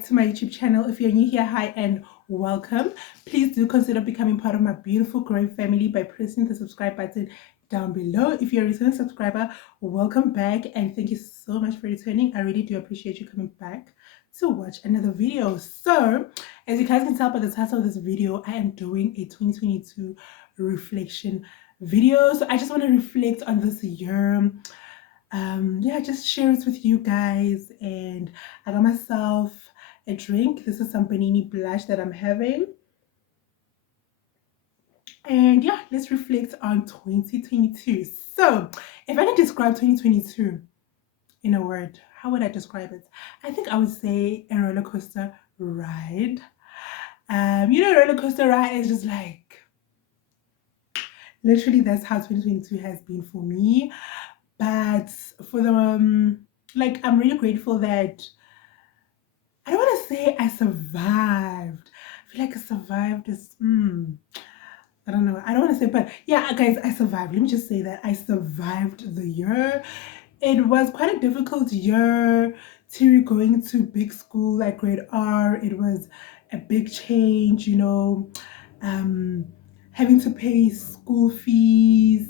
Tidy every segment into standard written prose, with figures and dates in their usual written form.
back to my YouTube channel. If you're new here, hi and welcome. Please do consider becoming part of my beautiful growing family by pressing the subscribe button down below. If you're a returning subscriber, welcome back and thank you so much for returning. I really do appreciate you coming back to watch another video. So as you guys can tell by the title of this video, I am doing a 2022 reflection video. So I just want to reflect on this year. Yeah, just share it with you guys. And I got myself a drink. This is some panini blush that I'm having. And yeah, let's reflect on 2022. So if I can describe 2022 in a word, how would I describe it? I think I would say a roller coaster ride. Roller coaster ride is just like, literally that's how 2022 has been for me. But for the I'm really grateful that I don't want to say I survived. I feel like I survived this. I don't know. I don't want to say, but yeah, guys, I survived. Let me just say that I survived the year. It was quite a difficult year to going to big school like grade R. It was a big change, having to pay school fees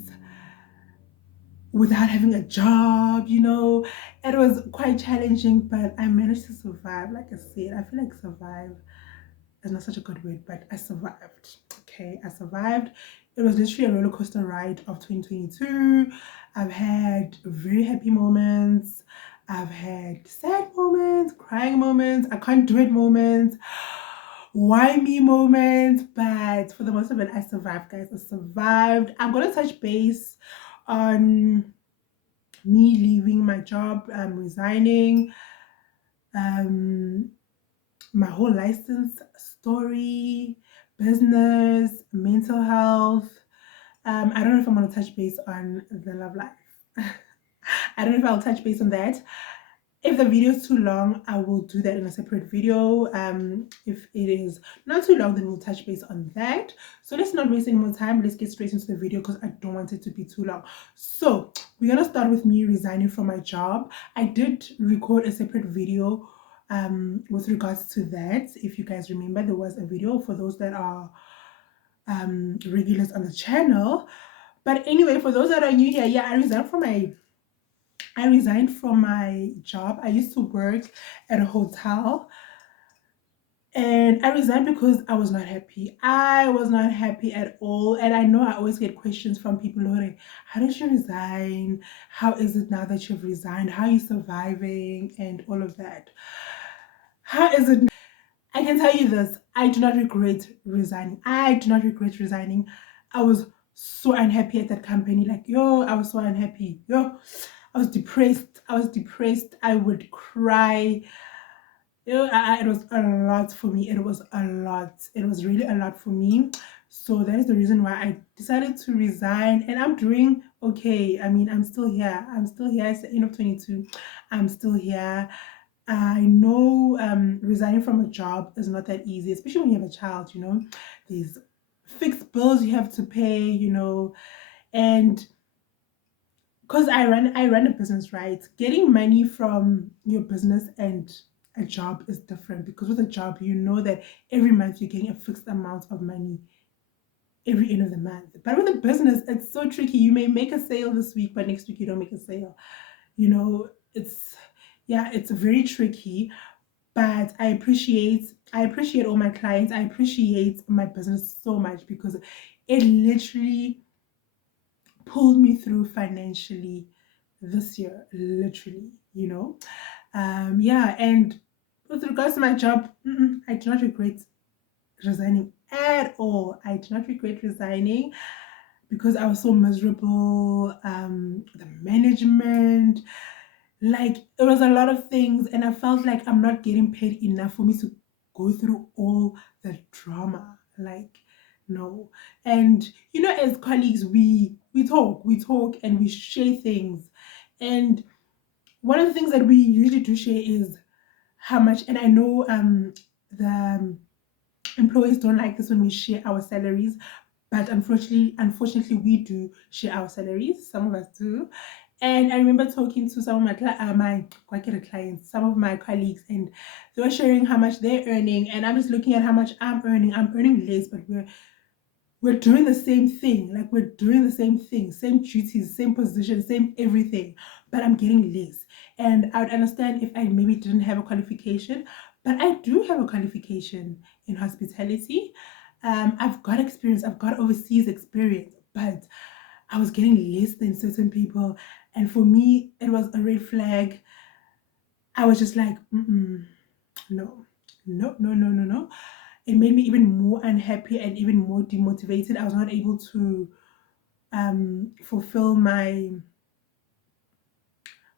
without having a job, it was quite challenging, but I managed to survive. Like I said, I feel like survive is not such a good word, but I survived. Okay, I survived. It was literally a roller coaster ride of 2022. I've had very happy moments. I've had sad moments, crying moments, I can't do it moments, why me moments, but for the most of it, I survived, guys. I survived. I'm gonna touch base on me leaving my job, resigning, my whole license story, business, mental health. I don't know if I'm going to touch base on the love life. I don't know if I'll touch base on that. If the video is too long, I will do that in a separate video. If it is not too long, then we'll touch base on that. So let's not waste any more time. Let's get straight into the video because I don't want it to be too long. So we're going to start with me resigning from my job. I did record a separate video with regards to that. If you guys remember, there was a video for those that are regulars on the channel. But anyway, for those that are new here, yeah, I resigned from my job. I used to work at a hotel and I resigned because I was not happy. I was not happy at all. And I know I always get questions from people who are like, how did you resign? How is it now that you've resigned? How are you surviving? And all of that. How is it? I can tell you this. I do not regret resigning. I do not regret resigning. I was so unhappy at that company. Like, I was so unhappy. I was depressed. I would cry. It was a lot for me. It was a lot. It was really a lot for me. So that is the reason why I decided to resign. And I'm doing okay. I mean, I'm still here. It's the end of 22. I'm still here. I know resigning from a job is not that easy, especially when you have a child, There's fixed bills you have to pay, and because I run a business, right? Getting money from your business and a job is different, because with a job, you know that every month you're getting a fixed amount of money every end of the month. But with a business, it's so tricky. You may make a sale this week, but next week you don't make a sale. It's very tricky. But I appreciate all my clients. I appreciate my business so much because it literally pulled me through financially this year, literally, and with regards to my job, I do not regret resigning at all. I do not regret resigning because I was so miserable. The management, like, it was a lot of things, and I felt like I'm not getting paid enough for me to go through all the drama. Like, no. And as colleagues, we talk and we share things, and one of the things that we usually do share is how much, and I know the employees don't like this when we share our salaries, but unfortunately we do share our salaries. Some of us do. And I remember talking to some of my clients, some of my colleagues, and they were sharing how much they're earning, and I'm just looking at how much I'm earning. I'm earning less, but we're doing the same thing. Like we're doing the same thing, same duties, same position, same everything, but I'm getting less. And I would understand if I maybe didn't have a qualification, but I do have a qualification in hospitality. I've got experience, I've got overseas experience, but I was getting less than certain people. And for me, it was a red flag. I was just like, mm-mm, no, no, no, no, no, no. It made me even more unhappy and even more demotivated. I was not able to fulfill my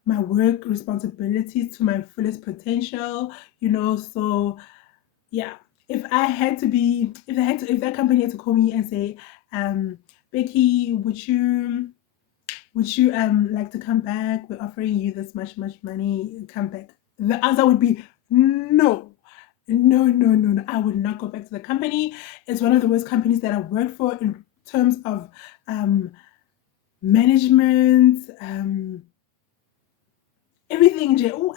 work responsibilities to my fullest potential, So yeah, if that company had to call me and say, Becky, would you like to come back? We're offering you this much money. Come back. The answer would be no. No, no, no, no. I would not go back to the company. It's one of the worst companies that I've worked for in terms of um, management, everything. Oh,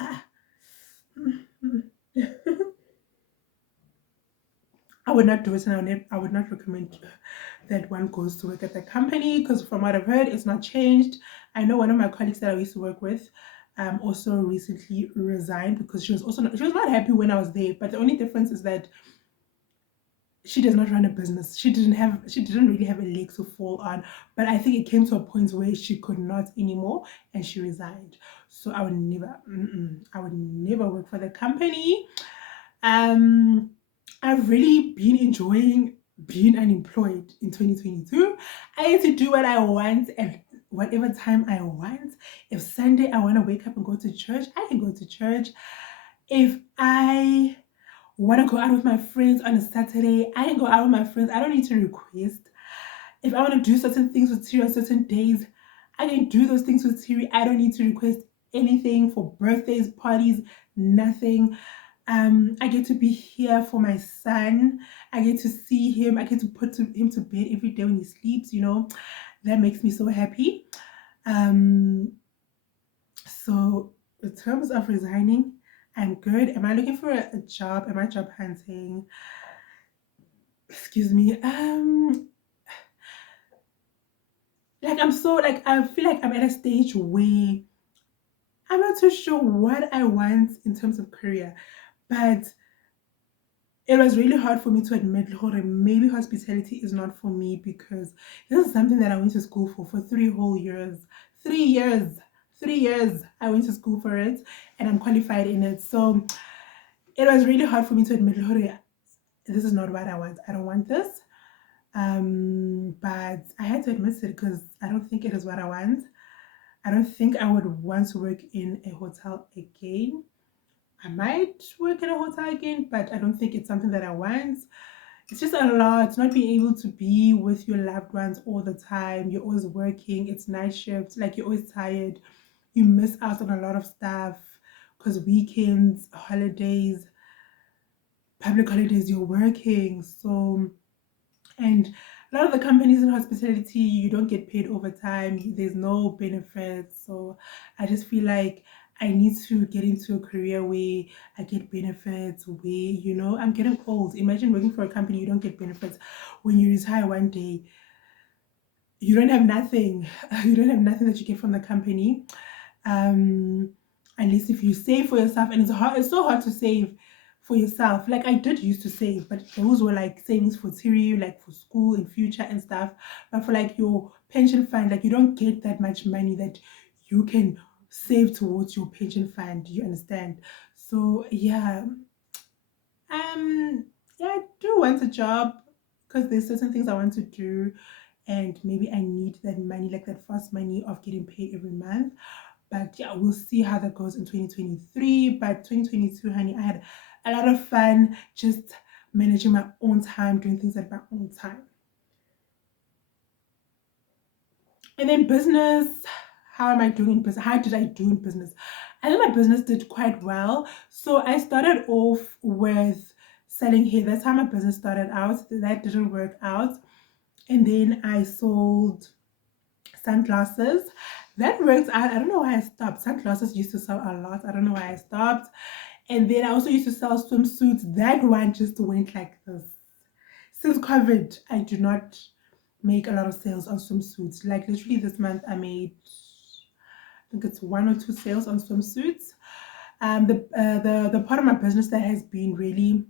I would not do it, and I would not recommend that one goes to work at the company because, from what I've heard, it's not changed. I know one of my colleagues that I used to work with also recently resigned because she was not happy when I was there. But the only difference is that she does not run a business. She didn't really have a leg to fall on. But I think it came to a point where she could not anymore and she resigned. So I would never work for the company. Um, I've really been enjoying being unemployed in 2022. I get to do what I want and whatever time I want. If Sunday I want to wake up and go to church, I can go to church. If I want to go out with my friends on a Saturday, I can go out with my friends. I don't need to request. If I want to do certain things with Siri on certain days, I can do those things with Siri. I don't need to request anything for birthdays, parties, nothing. I get to be here for my son. I get to see him. I get to him to bed every day when he sleeps. That makes me so happy. Um, so in terms of resigning, I'm good. Am I looking for a job? Am I job hunting? Excuse me. I feel like I'm at a stage where I'm not too sure what I want in terms of career, but it was really hard for me to admit, Lord, maybe hospitality is not for me because this is something that I went to school for 3 whole years. 3 years. 3 years I went to school for it and I'm qualified in it. So it was really hard for me to admit, Lord, this is not what I want. I don't want this. But I had to admit it because I don't think it is what I want. I don't think I would want to work in a hotel again. I might work in a hotel again, but I don't think it's something that I want. It's just a lot, not being able to be with your loved ones all the time. You're always working, it's night shifts, like you're always tired. You miss out on a lot of stuff because weekends, holidays, public holidays, you're working. So, and a lot of the companies in hospitality, you don't get paid overtime, there's no benefits. So, I just feel like I need to get into a career where I get benefits, where, I'm getting old. Imagine working for a company, you don't get benefits. When you retire one day, you don't have nothing. You don't have nothing that you get from the company. Um, Unless if you save for yourself, and it's so hard to save for yourself. Like I did used to save, but those were like savings for theory, like for school in future and stuff. But for like your pension fund, like you don't get that much money that you can save towards your pension fund. Do you understand? So yeah, I do want a job because there's certain things I want to do, and maybe I need that money, like that fast money of getting paid every month. But yeah, we'll see how that goes in 2023. But 2022, honey, I had a lot of fun just managing my own time, doing things at my own time. And then business, how am I doing in business? How did I do in business? I think my business did quite well. So I started off with selling hair. That's how my business started out. That didn't work out. And then I sold sunglasses. That works out. I don't know why I stopped. Sunglasses used to sell a lot. I don't know why I stopped. And then I also used to sell swimsuits. That one just went like this. Since COVID, I do not make a lot of sales on swimsuits. Like literally this month, I made, I think it's 1 or 2 sales on swimsuits. The part of my business that has been really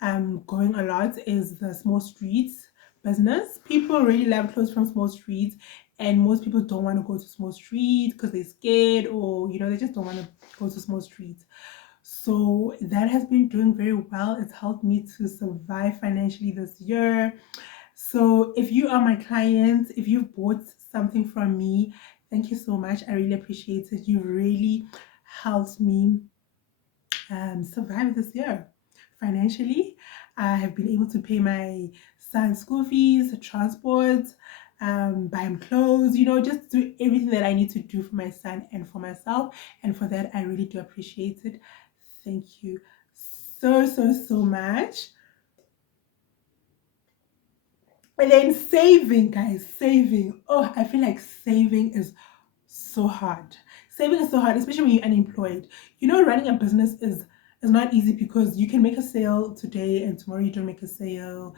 going a lot is the small streets business. People really love clothes from small streets, and most people don't want to go to small streets because they're scared, or they just don't want to go to small streets. So that has been doing very well. It's helped me to survive financially this year. So if you are my client, if you've bought something from me, thank you so much. I really appreciate it. You really helped me survive this year financially. I have been able to pay my son's school fees, transport, buy him clothes, just do everything that I need to do for my son and for myself. And for that, I really do appreciate it. Thank you so, so, so much. And then saving, guys, saving. Oh, I feel like saving is so hard. Saving is so hard, especially when you're unemployed. Running a business is not easy because you can make a sale today and tomorrow you don't make a sale,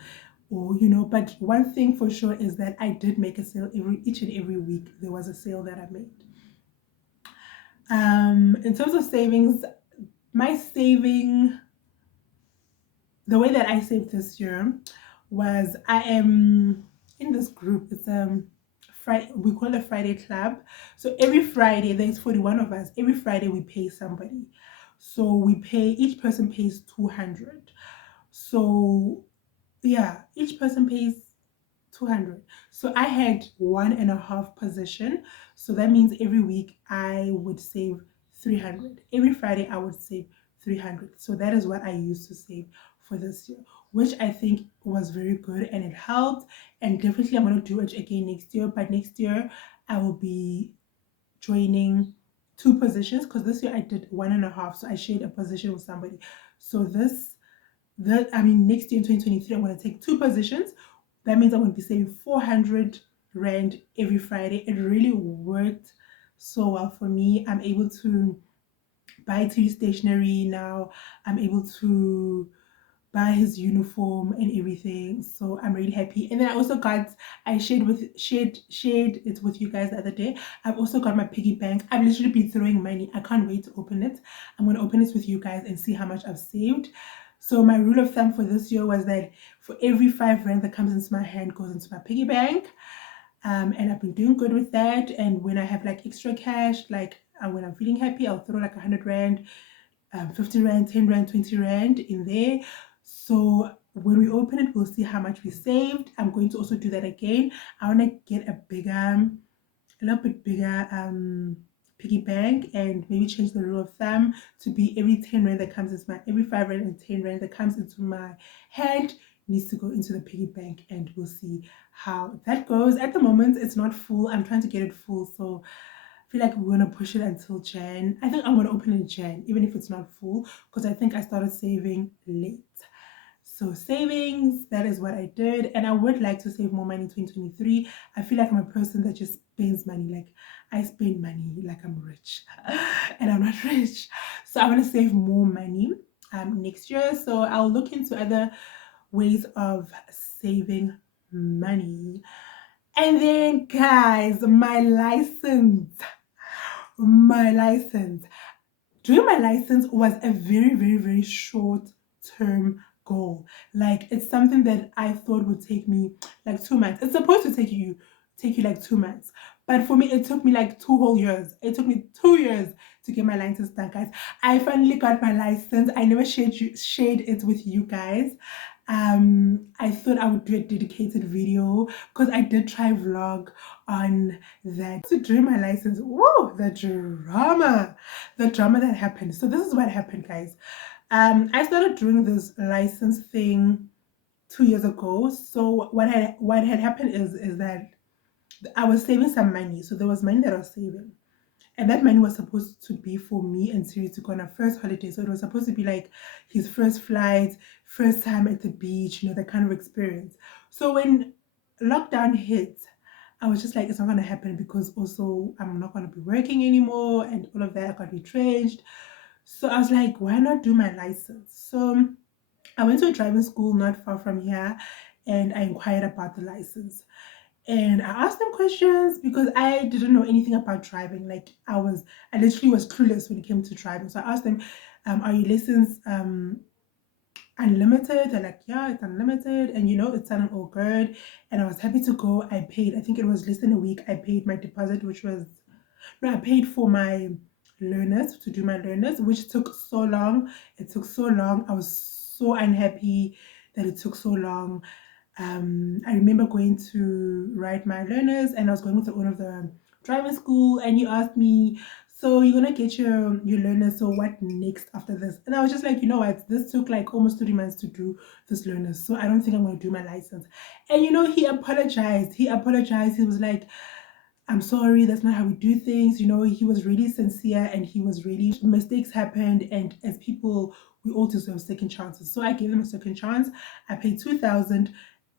or but one thing for sure is that I did make a sale each and every week. There was a sale that I made. In terms of savings, my saving, the way that I saved this year was, I am in this group. It's Friday, we call it Friday Club. So every Friday, there's 41 of us. Every Friday we pay somebody. So each person pays 200. So yeah, each person pays 200. So I had 1.5 position. So that means every week I would save 300. Every Friday I would save 300. So that is what I used to save for this year, which I think was very good and it helped. And definitely I'm going to do it again next year. But next year I will be joining 2 positions, because this year I did 1.5. So I shared a position with somebody. So next year in 2023, I'm going to take 2 positions. That means I'm going to be saving 400 Rand every Friday. It really worked so well for me. I'm able to buy Tilly stationery now. I'm able to buy his uniform and everything. So I'm really happy. And then I shared it with you guys the other day. I've also got my piggy bank. I've literally been throwing money. I can't wait to open it. I'm going to open it with you guys and see how much I've saved. So my rule of thumb for this year was that for every 5 Rand that comes into my hand goes into my piggy bank. And I've been doing good with that. And when I have like extra cash, like when I'm feeling happy, I'll throw like 100 Rand, 50 Rand, 10 Rand, 20 Rand in there. So when we open it, we'll see how much we saved. I'm going to also do that again. I want to get a little bit bigger piggy bank, and maybe change the rule of thumb to be every 10 Rand that comes into every 5 Rand and 10 Rand that comes into my hand needs to go into the piggy bank, and we'll see how that goes. At the moment, it's not full. I'm trying to get it full, so I feel like we're gonna push it until Jan. I think I'm gonna open it in Jan, even if it's not full, because I think I started saving late. So savings, that is what I did. And I would like to save more money in 2023. I feel like I'm a person that just spends money. Like I spend money like I'm rich and I'm not rich. So I want to save more money next year. So I'll look into other ways of saving money. And then guys, my license. Doing my license was a very, very, very short term goal. Like it's something that I thought would take me like 2 months. It's supposed to take you like 2 months. But for me, it took me like 2 whole years. It took me 2 years to get my license done, guys. I finally got my license. I never shared it with you guys. I thought I would do a dedicated video because I did try vlog on that. To do my license, whoa, the drama that happened. So this is what happened, guys. I started doing this license thing 2 years ago. So what had happened is that I was saving some money. So there was money that I was saving, and that money was supposed to be for me and Siri to go on our first holiday. So it was supposed to be like his first flight, first time at the beach, that kind of experience. So when lockdown hit, I was just like, it's not gonna happen because also I'm not gonna be working anymore and all of that. I got retrenched. So I was like, why not do my license? So I went to a driving school not far from here and I inquired about the license. And I asked them questions because I didn't know anything about driving. Like I literally was clueless when it came to driving. So I asked them, are your lessons unlimited? They're like, yeah, it's unlimited, and it sounded all good. And I was happy to go. I paid, I think it was less than a week. I paid my deposit, which was no, I paid for my learners to do my learners, which took so long. It took so long. I was so unhappy that it took so long. I remember going to write my learners, and I was going with the owner of the driving school, and he asked me, "So you're gonna get your learners? So what next after this?" And I was just like, you know what? This took like almost 3 months to do this learners, so I don't think I'm gonna do my license. And he apologized. He apologized. He was like, I'm sorry, that's not how we do things. He was really sincere and he was really, mistakes happened. And as people, we all deserve second chances. So I gave them a second chance. I paid 2,000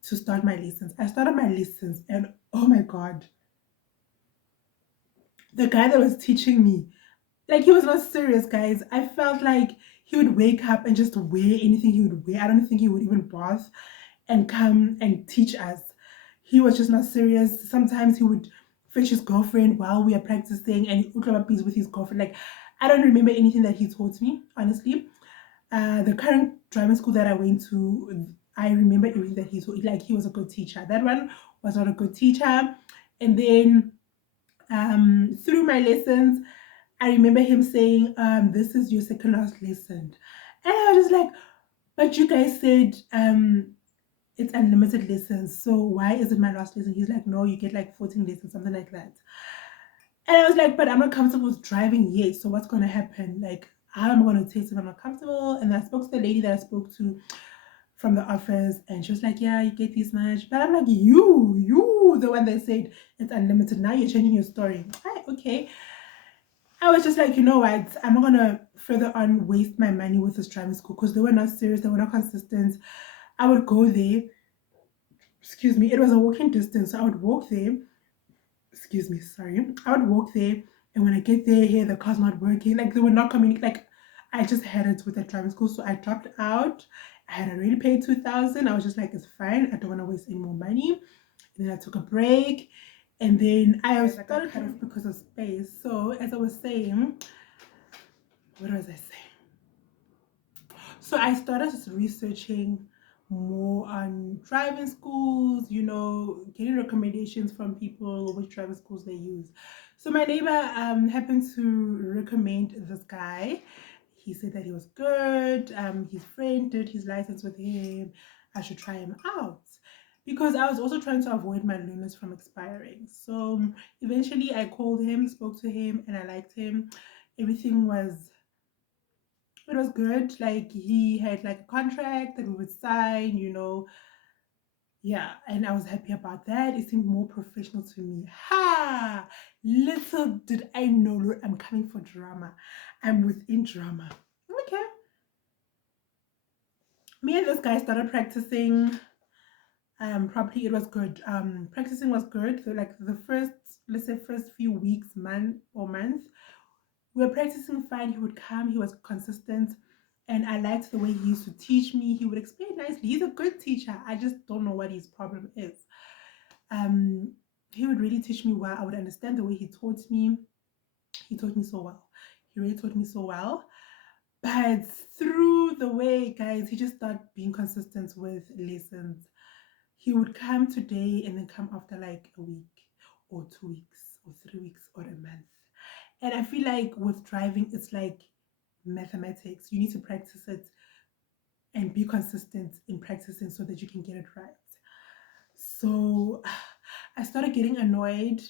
to start my lessons. I started my lessons and oh my God, the guy that was teaching me, like he was not serious, guys. I felt like he would wake up and just wear anything he would wear. I don't think he would even bath and come and teach us. He was just not serious. Sometimes he would fetch his girlfriend while we are practicing and he would come up with his girlfriend. Like, I don't remember anything that he taught me, honestly. The current driving school that I went to, I remember everything that he taught. Like, he was a good teacher. That one was not a good teacher. And then through my lessons, I remember him saying, this is your second last lesson. And I was just like, but you guys said it's unlimited lessons. So why is it my last lesson? He's like, no, you get like 14 lessons, something like that. And I was like, but I'm not comfortable with driving yet. So what's going to happen? Like, how am I going to taste if I'm not comfortable? And I spoke to the lady that I spoke to from the office, and she was like, yeah, you get this much. But I'm like, you, the one that said it's unlimited. Now you're changing your story. Okay. I was just like, you know what? I'm not going to further on waste my money with this driving school because they were not serious. They were not consistent. I would go there. Excuse me. It was a walking distance. So I would walk there. Excuse me. Sorry. I would walk there. And when I get there, here, the car's not working. Like, they were not communicating. Like, I just had it with the driving school. So I dropped out. I had already paid 2,000. I was just like, it's fine. I don't want to waste any more money. And then I took a break. And then I was started cut off because of space. So as I was saying, what was I saying? So I started researching more on driving schools, getting recommendations from people, which driving schools they use. So my neighbor happened to recommend this guy. He said that he was good. His friend did his license with him. I should try him out because I was also trying to avoid my learners from expiring. So eventually I called him, spoke to him, and I liked him. Everything was it was good. Like he had like a contract that we would sign, Yeah, and I was happy about that. It seemed more professional to me. Ha! Little did I know, Lord, I'm coming for drama. I'm within drama. Okay. Me and this guy started practicing. Probably it was good. Practicing was good. So like the first, let's say first few weeks, month, we were practicing fine. He would come, he was consistent, and I liked the way he used to teach me. He would explain nicely. He's a good teacher. I just don't know what his problem is. Um, he would really teach me well. I would understand the way he taught me. He taught me so well. He really taught me so well. But through the way, guys, he just started being consistent with lessons. He would come today and then come after like a week or 2 weeks or 3 weeks or a month. And I feel like with driving, it's like mathematics. You need to practice it and be consistent in practicing so that you can get it right. So I started getting annoyed,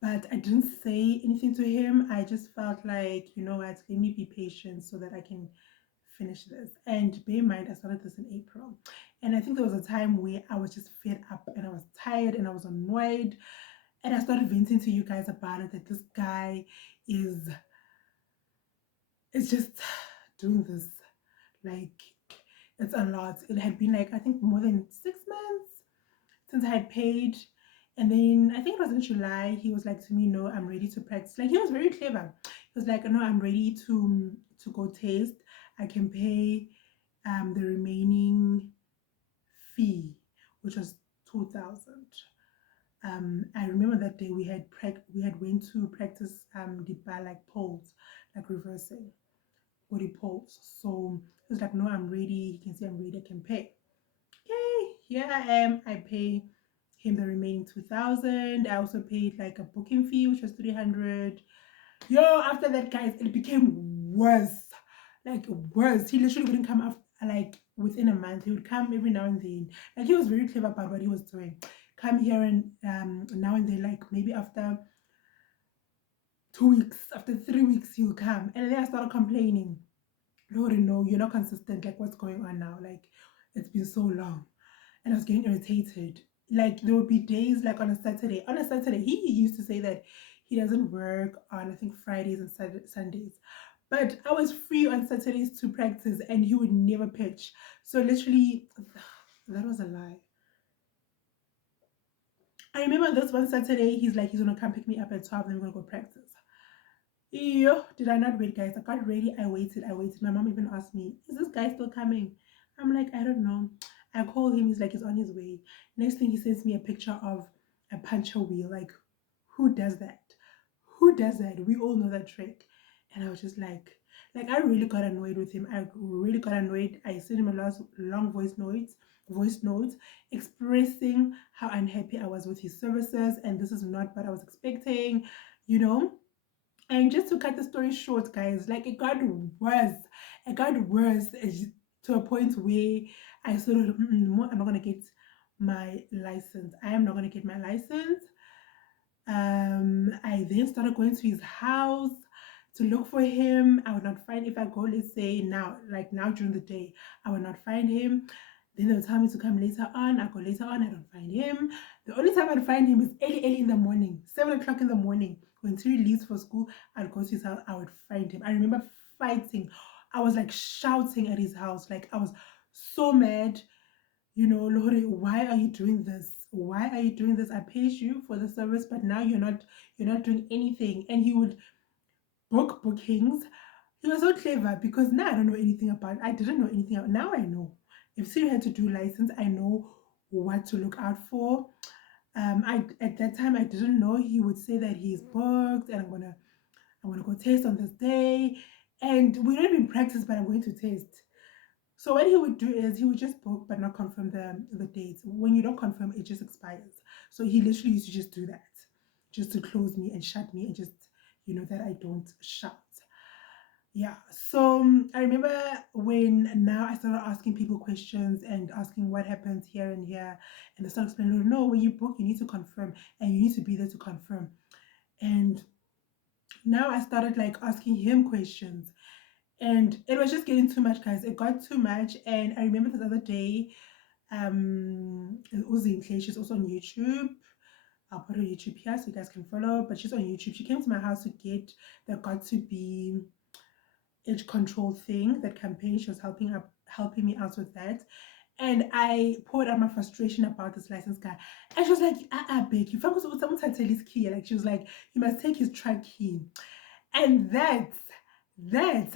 but I didn't say anything to him. I just felt like, you know what, let me be patient so that I can finish this. And bear in mind, I started this in April. And I think there was a time where I was just fed up and I was tired and I was annoyed. And I started venting to you guys about it that this guy is just doing this like it's a lot. It had been like I think more than 6 months since I had paid, And then I think it was in July, he was like to me, no, I'm ready to practice. Like he was very clever. He was like, no, I'm ready to go taste. I can pay the remaining fee, which was 2,000. I remember that day we had went to practice the bar like poles, like reversing body poles. So he was like, no, I'm ready. He can see I'm ready. I can pay. Okay, here I am. I pay him the remaining 2,000. I also paid like a booking fee, which was 300. Yo, after that, guys, it became worse. Like worse. He literally wouldn't come after like within a month. He would come every now and then. Like he was very clever about what he was doing. Come here and now and then, like maybe after 2 weeks, after 3 weeks, he'll come. And then I started complaining. Lord, no, you're not consistent. Like, what's going on now? Like, it's been so long. And I was getting irritated. Like, there would be days, like on a Saturday. On a Saturday, he used to say that he doesn't work on, I think, Fridays and Sundays. But I was free on Saturdays to practice, and he would never pitch. So, literally, that was a lie. I remember this one Saturday, he's like, he's going to come pick me up at 12, then we're going to go practice. Yo, did I not wait, guys? I got ready. I waited. I waited. My mom even asked me, is this guy still coming? I'm like, I don't know. I called him. He's like, he's on his way. Next thing, he sends me a picture of a puncher wheel. Like, who does that? Who does that? We all know that trick. And I was just like I really got annoyed with him. I really got annoyed. I sent him a long voice notes expressing how unhappy I was with his services, and this is not what I was expecting, you know. And just to cut the story short, guys, like it got worse. It got worse to a point where I sort of, I'm not gonna get my license. I am not gonna get my license. I then started going to his house to look for him. I would not find, if I go, let's say now, like now during the day, I would not find him. Then they'll tell me to come later on. I go later on, I don't find him. The only time I'd find him is early in the morning, 7 o'clock in the morning. When he leaves for school, I'd go to his house, I would find him. I remember fighting. I was like shouting at his house. Like I was so mad, Lori, why are you doing this? Why are you doing this? I paid you for the service, but now you're not doing anything. And he would book bookings. He was so clever because now I don't know anything about. I didn't know anything about. Now I know. If Siri had to do license, I know what to look out for. I at that time I didn't know. He would say that he's booked and I'm gonna go test on this day, and we don't even practice, but I'm going to test. So what he would do is he would just book but not confirm the dates. When you don't confirm, it just expires. So he literally used to just do that, just to close me and shut me and just that I don't shout. Yeah. So I remember when now I started asking people questions and asking what happens here and here, and they started explaining, no, when you book, you need to confirm and you need to be there to confirm. And now I started like asking him questions, and it was just getting too much, guys. It got too much. And I remember this other day, Uzi, she's also on YouTube. I'll put her YouTube here so you guys can follow, but she's on YouTube. She came to my house to get the got to be age control thing, that campaign. She was helping me out with that. And I poured out my frustration about this license guy. And she was like, beg you focus on someone to tell his key. Like she was like, you must take his truck key. And that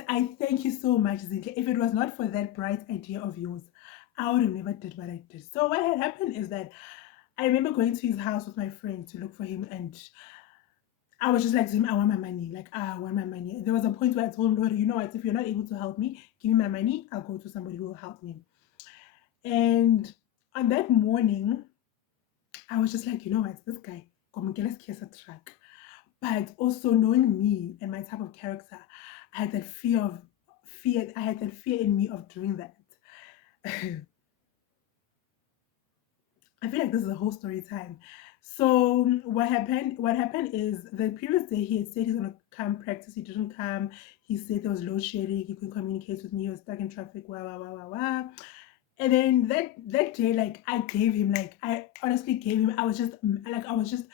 I thank you so much, Zintle. If it was not for that bright idea of yours, I would have never did what I did. So what had happened is that I remember going to his house with my friend to look for him, and I was just like to him, I want my money. Like, I want my money. There was a point where I told him, you know what, if you're not able to help me, give me my money, I'll go to somebody who will help me. And on that morning, I was just like, you know what, this guy, come get us kiss a truck. But also knowing me and my type of character, I had that fear. I had that fear in me of doing that. I feel like this is a whole story time. So what happened? What happened is the previous day he had said he's gonna come practice. He didn't come. He said there was load shedding. He couldn't communicate with me. He was stuck in traffic. Wah wah wah wah wah. And then that day, like I gave him, like I honestly gave him. I was just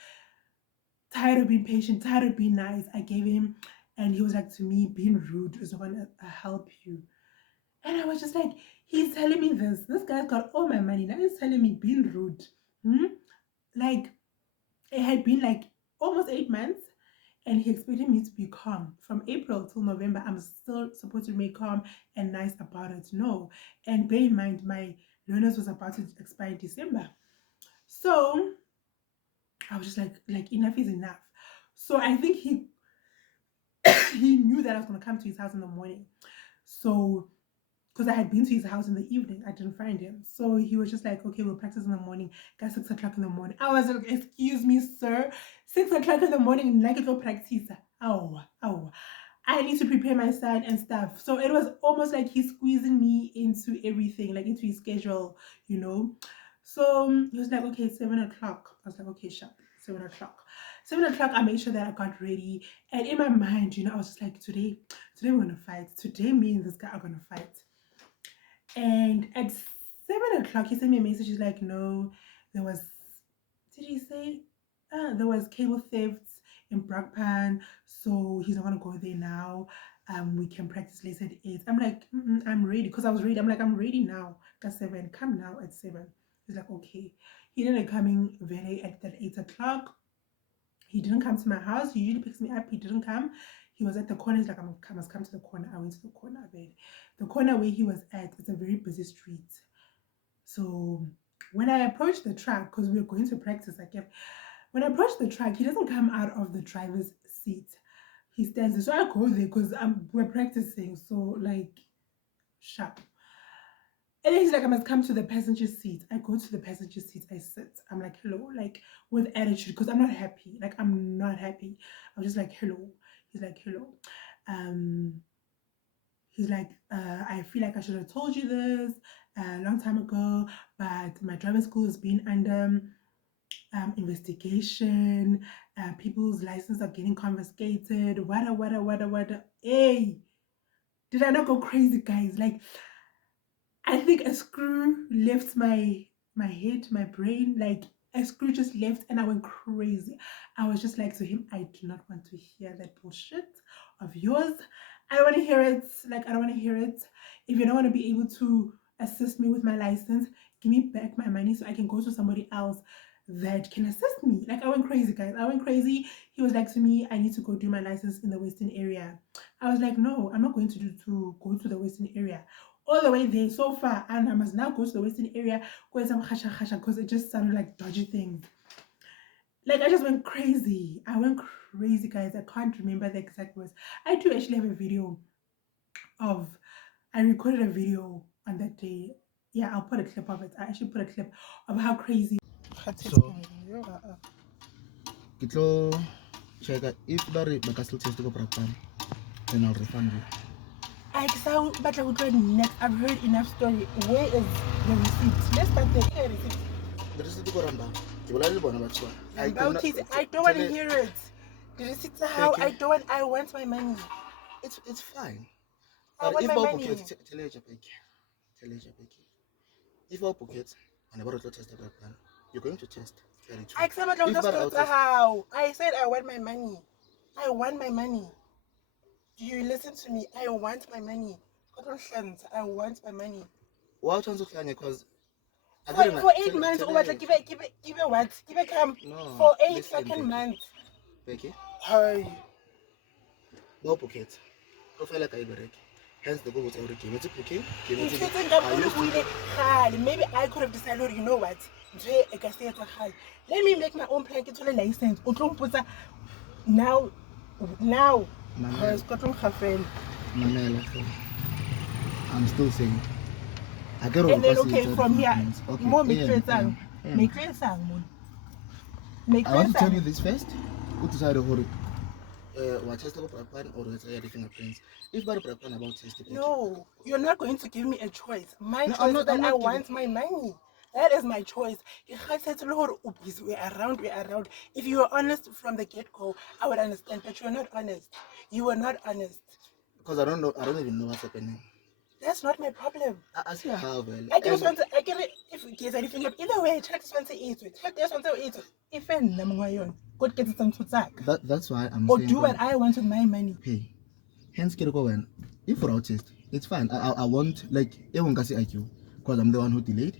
tired of being patient, tired of being nice. I gave him, and he was like to me, being rude is not gonna help you. And I was just like, he's telling me this. This guy's got all my money. Now he's telling me being rude. Hmm? Like, It had been like almost 8 months, and he expected me to be calm from April till November. I'm still supposed to remain calm and nice about it. No, and bear in mind, my learners was about to expire in December, so I was just like enough is enough. So I think he knew that I was gonna come to his house in the morning. So because I had been to his house in the evening, I didn't find him. So he was just like, okay, we'll practice in the morning. Guys, 6 o'clock in the morning. I was like, excuse me, sir. 6 o'clock in the morning, like go practice. Oh. I need to prepare my side and stuff. So it was almost like he's squeezing me into everything, like into his schedule, you know. So he was like, okay, 7 o'clock. I was like, okay, sharp, 7 o'clock. 7 o'clock, I made sure that I got ready. And in my mind, I was just like, today we're gonna fight. Today me and this guy are gonna fight. And at 7 o'clock, he sent me a message. He's like, no, there was, did he say? There was cable thefts in Brakpan, so he's not gonna go there now. We can practice later at 8. I'm like, I'm ready, because I was ready. I'm like, I'm ready now. At 7, come now at 7. He's like, okay. He didn't coming very at that 8 o'clock. He didn't come to my house. He usually picks me up. He didn't come. He was at the corner. He's like, I must come to the corner. I went to the corner. But the corner where he was at, it's a very busy street. So when I approached the truck, because we were going to practice, when I approached the truck, he doesn't come out of the driver's seat. He stands there. So I go there because we're practicing. So like, sharp. And then he's like, I must come to the passenger seat. I go to the passenger seat. I sit. I'm like, hello, like with attitude, because I'm not happy. Like, I'm not happy. I'm just like, hello. He's like, hello. Um, he's like, I feel like I should have told you this a long time ago, but my driving school has been under investigation. People's licenses are getting confiscated. What. Hey, did I not go crazy, guys? Like, I think a screw left my head, my brain. Like a screw just left, and I went crazy. I was just like to him, I do not want to hear that bullshit of yours. I don't want to hear it. Like I don't want to hear it. If you don't want to be able to assist me with my license, give me back my money so I can go to somebody else that can assist me. Like I went crazy, guys. I went crazy. He was like to me, I need to go do my license in the Western area. I was like, no, I'm not going to go to the Western area all the way there so far, and I must now go to the Western area because it just sounded like dodgy things. Like I just went crazy. I went crazy, guys. I can't remember the exact words. I do actually have a video of I recorded a video on that day. Yeah, I'll put a clip of it. I actually put a clip of how crazy. So, Kitlo check if Barry Bacastle test to go Prapan, then I'll refund you. I've heard enough story. Where is the receipt? Let's start the receipt. The receipt to go Ramba. You will only want to I don't want to hear it. The receipt how I want my money. It's fine. I want If my our money. pocket tell you if our pocket and about to test the plan, you're going to test. I said I want my money. I want my money. Do you listen to me? I want my money. I want my money. Why chance of because For 8 months, or what? Like, give it what? Give it come for 8 fucking months. Becky, Hey. our pocket. Profile like I break. Hence the go with every game. It's okay. Maybe I could have decided, you know what? Let me make my own plan, get a license. Now. I'm still saying. I get and then okay, from here, more I want to tell you this first. Go to side of what test or fingerprints. If bad plan about test. No, you're not going to give me a choice. My choice is that I want my money. That is my choice. We're around. If you were honest from the get-go, I would understand, but you're not honest. You were not honest. Because I don't even know what's happening. That's not my problem. I see how well. I just want to, I get it. If you get anything up, either way, check this one to eat with. Check this one to eat with. If I'm God get it some to that's why I'm or saying. Or do what I want with my money. Hey, hence get go when if for our test, it's fine. I want like even can say IQ because I'm the one who delayed.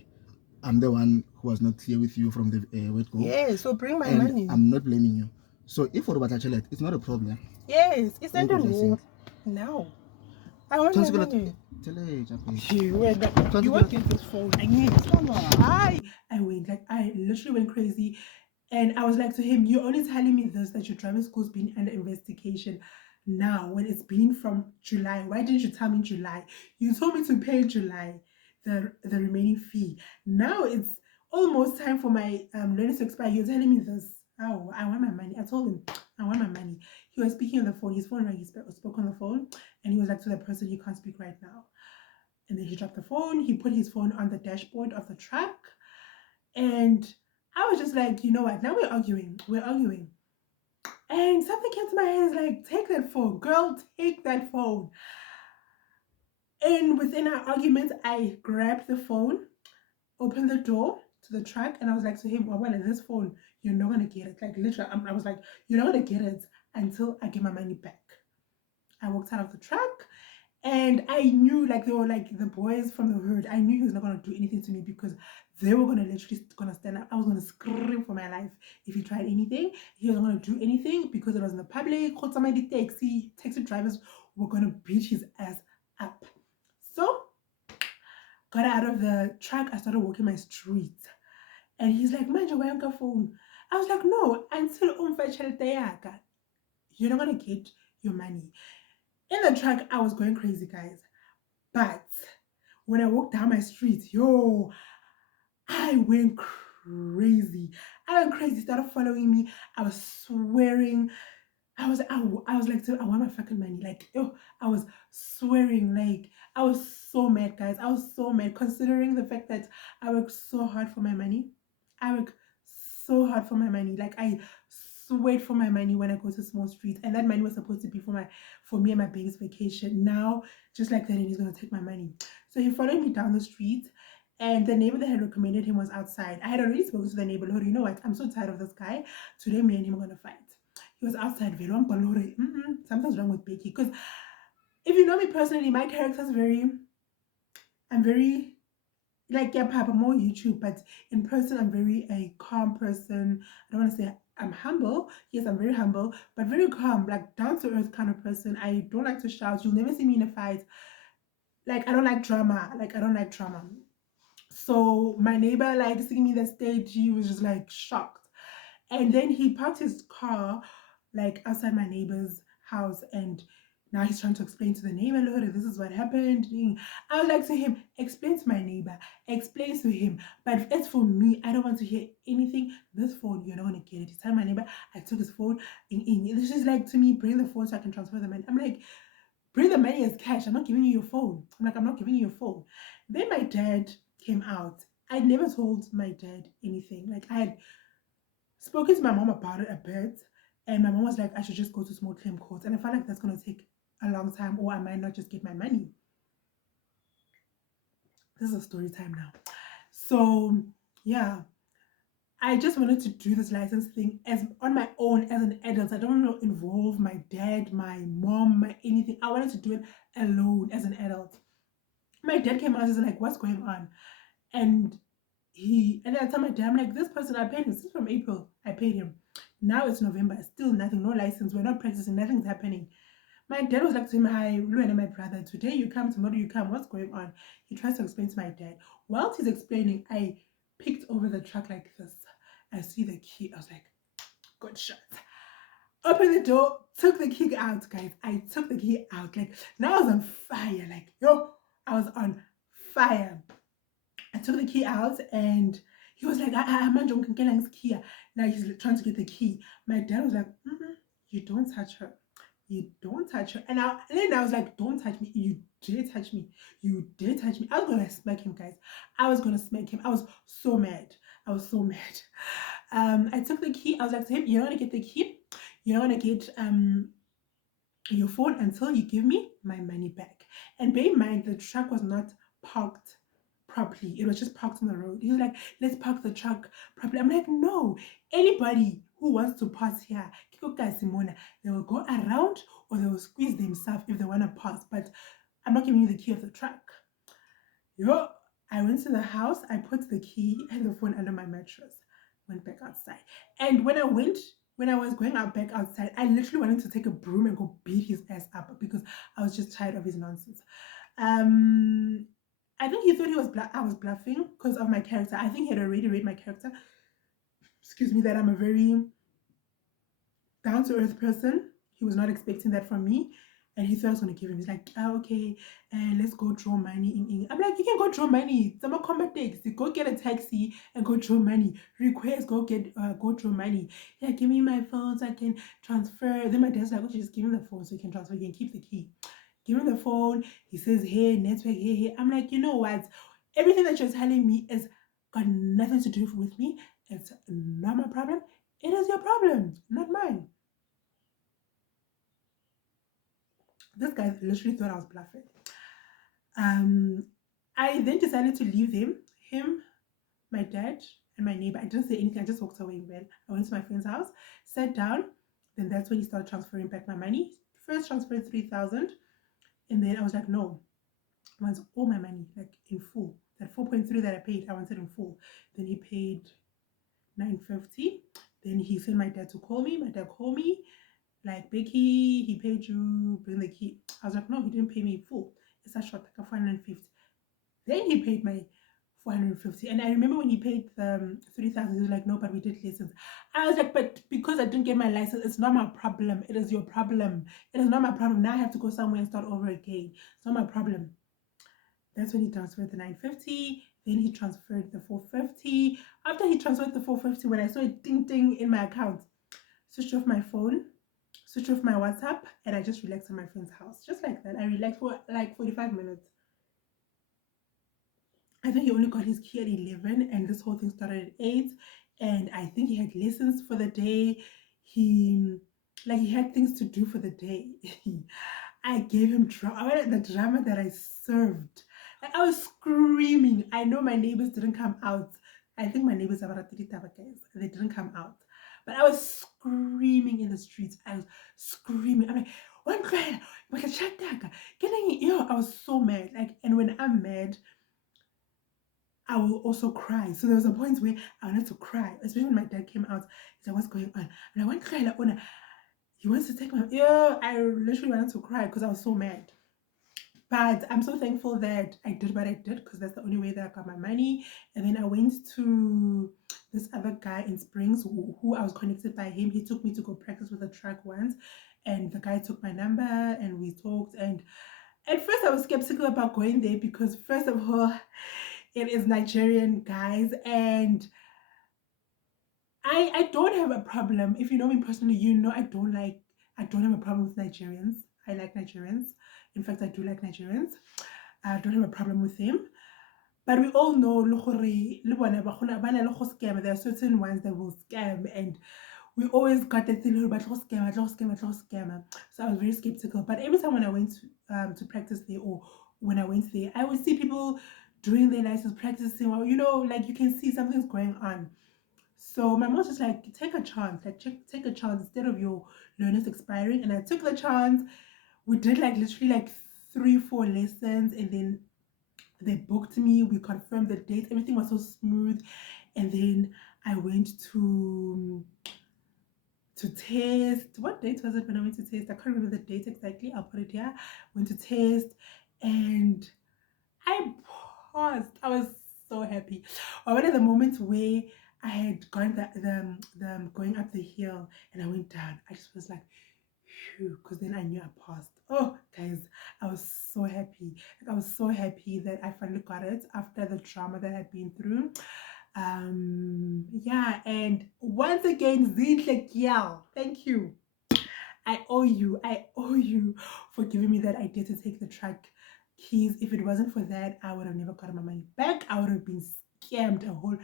I'm the one who was not clear with you from the word go. Yeah, so bring my and money. I'm not blaming you. So if for Batachelete, it's not a problem. Yes, it's not a now. I want my money. You won't get this phone. I need I went like I literally went crazy. And I was like to him, you're only telling me this that your driving school's been under investigation now when it's been from July. Why didn't you tell me in July? You told me to pay in July the remaining fee. Now it's almost time for my learning to expire. You're telling me this. Oh, I want my money. I told him I want my money. He was speaking on the phone. His phone rang. He spoke on the phone, and he was like to the person, "You can't speak right now." And then he dropped the phone. He put his phone on the dashboard of the truck, and I was just like, you know what? Now we're arguing. We're arguing. And something came to my head, like, take that phone. Girl, take that phone. And within our argument, I grabbed the phone, opened the door to the truck, and I was like to him, well, this phone, you're not going to get it. Like, literally, I was like, you're not going to get it until I get my money back. I walked out of the truck. And I knew, like, they were like the boys from the hood. I knew he was not gonna do anything to me because they were gonna literally gonna stand up. I was gonna scream for my life if he tried anything. He wasn't gonna do anything because it was in the public. Somebody taxi drivers were gonna beat his ass up. So got out of the truck. I started walking my street, and he's like, "Man, you're wearing a phone." I was like, "No, until you're not gonna get your money." In the truck, I was going crazy, guys. But when I walked down my street, yo, I went crazy. I went crazy. He started following me. I was swearing. I was like, I want my fucking money. Like, yo, I was swearing. Like, I was so mad, guys. I was so mad considering the fact that I work so hard for my money. I work so hard for my money. Like, I sweat for my money when I go to small streets, and that money was supposed to be for me and my baby's vacation. Now, just like that, and he's gonna take my money. So he followed me down the street, and the neighbor that had recommended him was outside. I had already spoken to the neighborhood. You know what? I'm so tired of this guy. Today, me and him are gonna fight. He was outside. Something's wrong with Becky. Because if you know me personally, my character's I'm very like, yeah, Papa, more YouTube, but in person, I'm very a calm person. I don't want to say I'm humble. Yes, I'm very humble, but very calm, like down to earth kind of person. I don't like to shout. You'll never see me in a fight. Like, I don't like drama. So my neighbor, like, seeing me the stage, he was just like shocked. And then he parked his car like outside my neighbor's house, and now he's trying to explain to the neighbor, look, this is what happened. I would like to him, explain to my neighbor, explain to him. But as for me, I don't want to hear anything. This phone, you're not gonna get it. He told my neighbor, I took his phone in. It's just like, to me, bring the phone so I can transfer the money. I'm like, bring the money as cash. I'm not giving you your phone. I'm not giving you your phone. Then my dad came out. I never told my dad anything. Like, I had spoken to my mom about it a bit, and my mom was like, I should just go to small claim court. And I felt like that's going to take a long time, or I might not just get my money. This is a story time now. So, yeah, I just wanted to do this license thing as on my own as an adult. I don't want to involve my dad, my mom, my anything. I wanted to do it alone as an adult. My dad came out and was like, what's going on? And and then I tell my dad, I'm like, this person I paid him since from April. I paid him. Now it's November, still nothing, no license. We're not practicing, nothing's happening. My dad was like to him, hi, Luana, my brother. Today you come, tomorrow you come. What's going on? He tries to explain to my dad. While he's explaining, I picked over the truck like this. I see the key. I was like, good shot. Open the door, took the key out, guys. I took the key out. Like, now I was on fire. Like, yo, I was on fire. I took the key out, and he was like, I'm key. Now he's trying to get the key. My dad was like, you don't touch her. You don't touch her. And then I was like, don't touch me. You dare touch me. You dare touch me. I was going to smack him, guys. I was going to smack him. I was so mad. I was so mad. I took the key. I was like to him, you're not going to get the key. You're not going to get your phone until you give me my money back. And bear in mind, the truck was not parked properly. It was just parked on the road. He was like, let's park the truck properly. I'm like, no. Anybody who wants to pass here, they will go around or they will squeeze themselves if they want to pass. But I'm not giving you the key of the truck. Yo, I went to the house, I put the key and the phone under my mattress, went back outside. And when I was going out back outside, I literally wanted to take a broom and go beat his ass up because I was just tired of his nonsense. Um, I think he thought I was bluffing because of my character. I think he had already read my character. Excuse me, that I'm a very down to earth person. He was not expecting that from me. And he thought I was going to give him. He's like, okay, let's go draw money in. I'm like, you can go draw money. Some combat taxi. Go get a taxi and go draw money. Request, go draw money. Yeah, give me my phone so I can transfer. Then my dad's like, okay, just give me the phone so you can transfer. You can keep the key. Give him the phone. He says, hey, network, hey, hey. I'm like, you know what? Everything that you're telling me is got nothing to do with me. It's not my problem. It is your problem, not mine. This guy literally thought I was bluffing. Um, I then decided to leave him, my dad, and my neighbor. I didn't say anything. I just walked away in bed. I went to my friend's house, sat down. Then that's when he started transferring back my money. First transferred 3,000, and then I was like, no, I want all my money, like in full. That 4.3 that I paid, I wanted in full. Then he paid 950. Then he sent my dad to call me. My dad called me, like, Becky, he paid you, bring the key. I was like, no, he didn't pay me full. It's a short, like a 450. Then he paid my 450. And I remember when he paid the 3,000, he was like, no, but we did lessons. I was like, but because I didn't get my license, it's not my problem. It is your problem. It is not my problem. Now I have to go somewhere and start over again. It's not my problem. That's when he transferred the 950. Then he transferred the 450. After he transferred the 450, when I saw it ding ding in my account, switched off my phone, switched off my WhatsApp, and I just relaxed at my friend's house. Just like that. I relaxed for like 45 minutes. I think he only got his key at 11, and this whole thing started at 8. And I think he had lessons for the day. He had things to do for the day. I gave him drama, the drama that I served. Like, I was screaming. I know my neighbors didn't come out. I think my neighbors are about 30 guys. They didn't come out. But I was screaming in the streets. I was screaming. I'm like, one cry, but a chat getting yo. I was so mad. Like, and when I'm mad, I will also cry. So there was a point where I wanted to cry, especially when my dad came out. He said, what's going on? And I went cry like, oh, he wants to take my I literally wanted to cry because I was so mad. But I'm so thankful that I did what I did because that's the only way that I got my money. And then I went to this other guy in Springs who I was connected by him. He took me to go practice with a truck once. And the guy took my number and we talked. And at first I was skeptical about going there because, first of all, it is Nigerian guys. And I don't have a problem. If you know me personally, you know I don't have a problem with Nigerians. I like Nigerians. In fact, I do like Nigerians. I don't have a problem with them. But we all know there are certain ones that will scam, and we always got that thing about scammer. So I was very skeptical. But every time when I went to practice there, or when I went there, I would see people doing their license practicing. Well, like you can see something's going on. So my mom was just like, take a chance, like take a chance instead of your learners expiring. And I took the chance. We did like literally like 3-4 lessons, and then they booked me. We confirmed the date. Everything was so smooth. And then I went to test. What date was it when I went to test? I can't remember the date exactly. I'll put it here. Went to test and I paused. I was so happy. Or one of the moments where I had gone the going up the hill and I went down, I just was like, phew, because then I knew I passed. Oh, guys, I was so happy. Like, I was so happy that I finally got it after the trauma that I'd been through. Yeah, and once again, Zinhle, thank you. I owe you for giving me that idea to take the truck keys. If it wasn't for that, I would have never gotten my money back. I would have been scammed a whole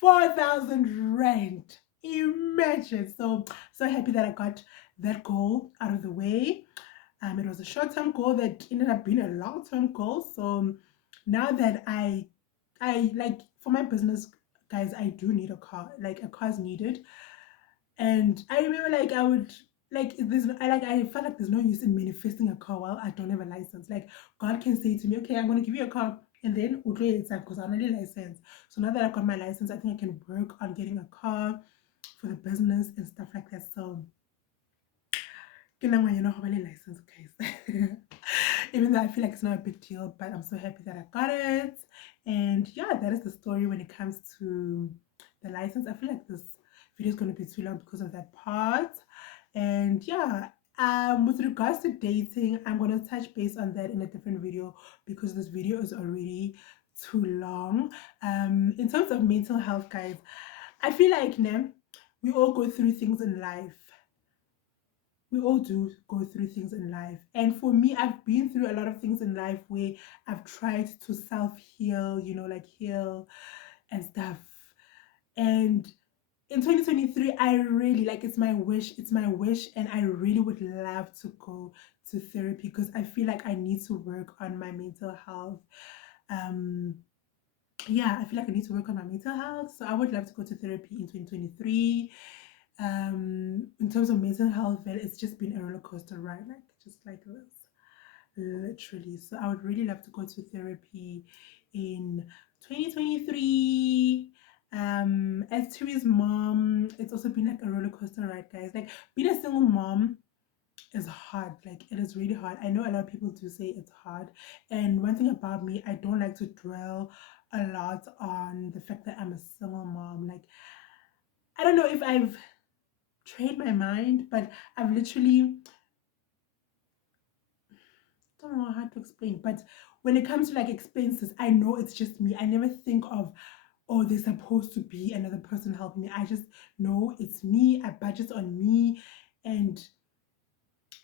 4,000 rand. Imagine. So happy that I got that goal out of the way. It was a short-term goal that ended up being a long-term goal. So now that I like, for my business, guys, I do need a car. Like, a car is needed. And I remember, like, I would like I felt like there's no use in manifesting a car while I don't have a license. Like, God can say to me, okay, I'm gonna give you a car, And then because I'm already licensed. So now that I've got my license, I think I can work on getting a car for the business and stuff like that. So you know how many license, guys. Even though I feel like it's not a big deal, but I'm so happy that I got it. And yeah, that is the story when it comes to the license. I feel like this video is going to be too long because of that part. And yeah, with regards to dating, I'm going to touch base on that in a different video because this video is already too long. In terms of mental health, guys, I feel like we all go through things in life. We all do go through things in life, and for me, I've been through a lot of things in life where I've tried to self-heal, like heal and stuff. And in 2023, I really like, it's my wish, and I really would love to go to therapy because I feel like I need to work on my mental health. um yeah, I feel like I need to work on my mental health, so I would love to go to therapy in 2023. In terms of mental health, well, it's just been a roller coaster ride, like just like this, literally. So I would really love to go to therapy in 2023. As Tiri's mom, it's also been like a roller coaster ride, guys. Like, being a single mom is hard. Like, it is really hard. I know a lot of people do say it's hard, and one thing about me, I don't like to dwell a lot on the fact that I'm a single mom. Like, I don't know if I've trained my mind, but I've literally, don't know how to explain. But when it comes to like expenses, I know it's just me. I never think of, oh, there's supposed to be another person helping me. I just know it's me. I budget on me, and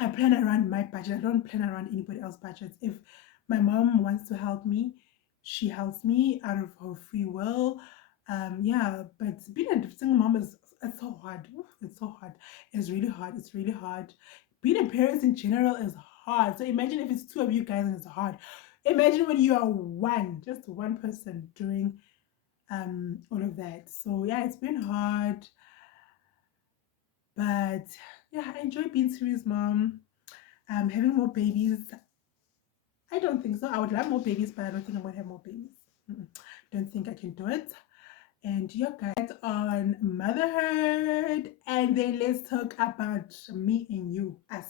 I plan around my budget. I don't plan around anybody else's budgets. If my mom wants to help me, she helps me out of her free will. Yeah, but being a single mom is, it's so hard. Oof, it's so hard. It's really hard. It's really hard. Being a parent in general is hard. So imagine if it's two of you guys and it's hard. Imagine when you are just one person doing all of that. So yeah, it's been hard. But yeah, I enjoy being Siri's mom. Having more babies, I don't think so. I would love more babies, but I don't think I'm gonna have more babies. Don't think I can do it. And yeah, guys, on motherhood, and then let's talk about me and you, us,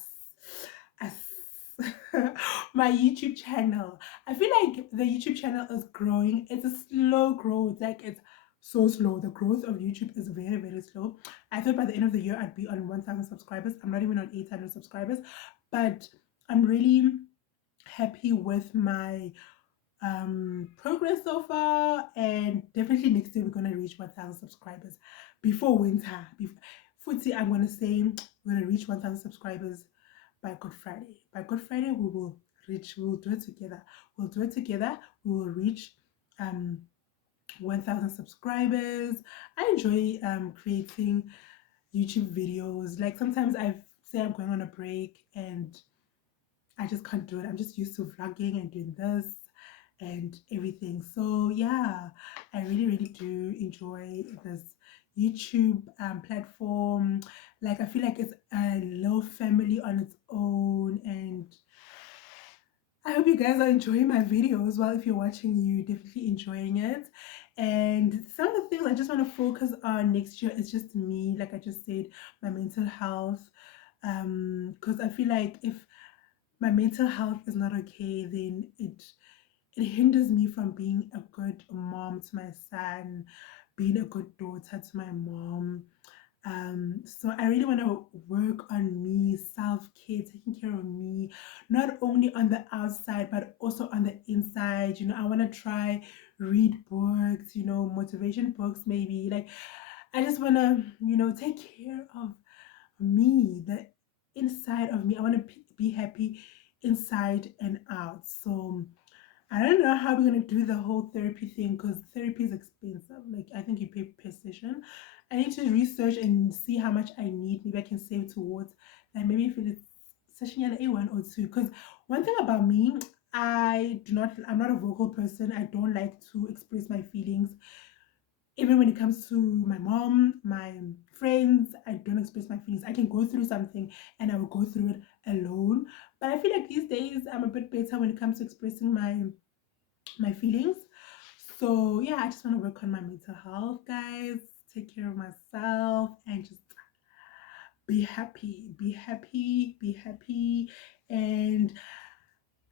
my YouTube channel. I feel like the YouTube channel is growing. It's a slow growth. Like, it's so slow. The growth of YouTube is very, very slow. I thought by the end of the year I'd be on 1,000 subscribers. I'm not even on 800 subscribers, but I'm really happy with my progress so far, and definitely next year we're gonna reach 1,000 subscribers before winter. Footy, I'm gonna say we're gonna reach 1,000 subscribers by Good Friday. By Good Friday, we will reach. We will do it together. We'll do it together. We will reach 1,000 subscribers. I enjoy creating YouTube videos. Like, sometimes I say I'm going on a break and I just can't do it. I'm just used to vlogging and doing this and everything. So yeah, I really, really do enjoy this YouTube platform. Like, I feel like it's a little family on its own, and I hope you guys are enjoying my videos. Well, if you're watching, you definitely enjoying it. And some of the things I just want to focus on next year is just me, like I just said, my mental health. Because I feel like if my mental health is not okay, then it hinders me from being a good mom to my son, being a good daughter to my mom. So I really want to work on me, self-care, taking care of me, not only on the outside but also on the inside. I want to try read books, motivation books maybe. Like, I just want to, take care of me, the inside of me. I want to be happy inside and out. So I don't know how we're gonna do the whole therapy thing, because therapy is expensive. Like, I think you pay per session. I need to research and see how much I need. Maybe I can save towards, like, maybe if it's session at A1 or two. Because one thing about me, I'm not a vocal person. I don't like to express my feelings. Even when it comes to my mom, my friends, I don't express my feelings. I can go through something and I will go through it alone. But I feel like these days I'm a bit better when it comes to expressing my my feelings. So yeah, I just want to work on my mental health, guys. Take care of myself and just be happy, be happy, be happy. And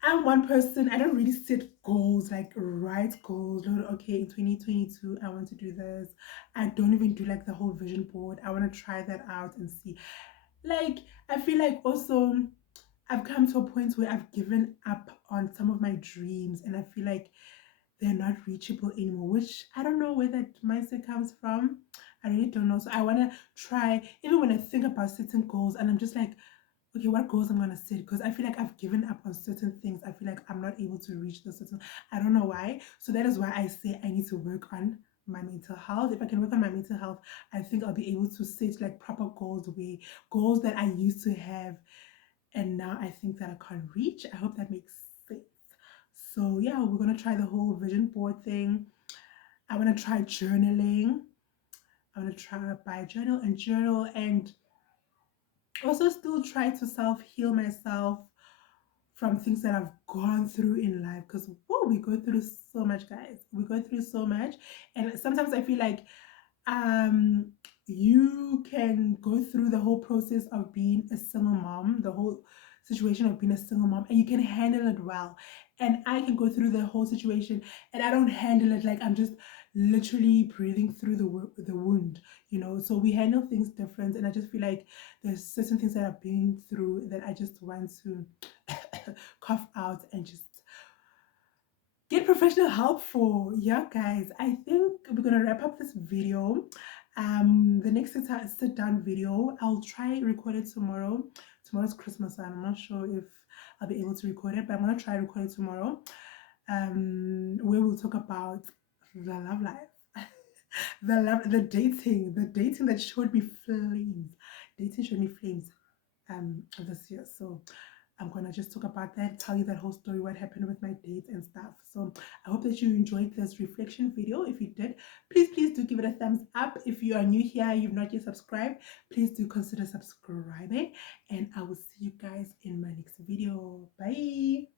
I'm one person, I don't really set goals, like write goals. Okay, in 2022, I want to do this. I don't even do like the whole vision board. I want to try that out and see. Like, I feel like also I've come to a point where I've given up on some of my dreams and I feel like they're not reachable anymore, which I don't know where that mindset comes from. I really don't know. So I want to try, even when I think about certain goals and I'm just like, okay, what goals I'm gonna set? Because I feel like I've given up on certain things. I feel like I'm not able to reach the certain. I don't know why. So that is why I say I need to work on my mental health. If I can work on my mental health, I think I'll be able to set like proper goals, way goals that I used to have, and now I think that I can't reach. I hope that makes sense. So yeah, we're gonna try the whole vision board thing. I want to try journaling. I want to try buy a journal and also still try to self heal myself from things that I've gone through in life. Because whoa, we go through so much, guys. We go through so much, and sometimes I feel like um you can go through the whole process of being a single mom, the whole situation of being a single mom, and you can handle it well. And I can go through the whole situation and I don't handle it, like I'm just literally breathing through the wound, you know. So we handle things different, and I just feel like there's certain things that I've been through that I just want to cough out and just get professional help for. Yeah, guys, I think we're gonna wrap up this video. The next sit down video, I'll try record it tomorrow. Tomorrow's Christmas, and I'm not sure if I'll be able to record it, but I'm gonna try record it tomorrow. Where we'll talk about the love life, the dating that showed me flames. Dating showed me flames this year. So I'm gonna just talk about that, tell you that whole story, what happened with my dates and stuff. So I hope that you enjoyed this reflection video. If you did, please do give it a thumbs up. If you are new here, you've not yet subscribed, please do consider subscribing, and I will see you guys in my next video. Bye.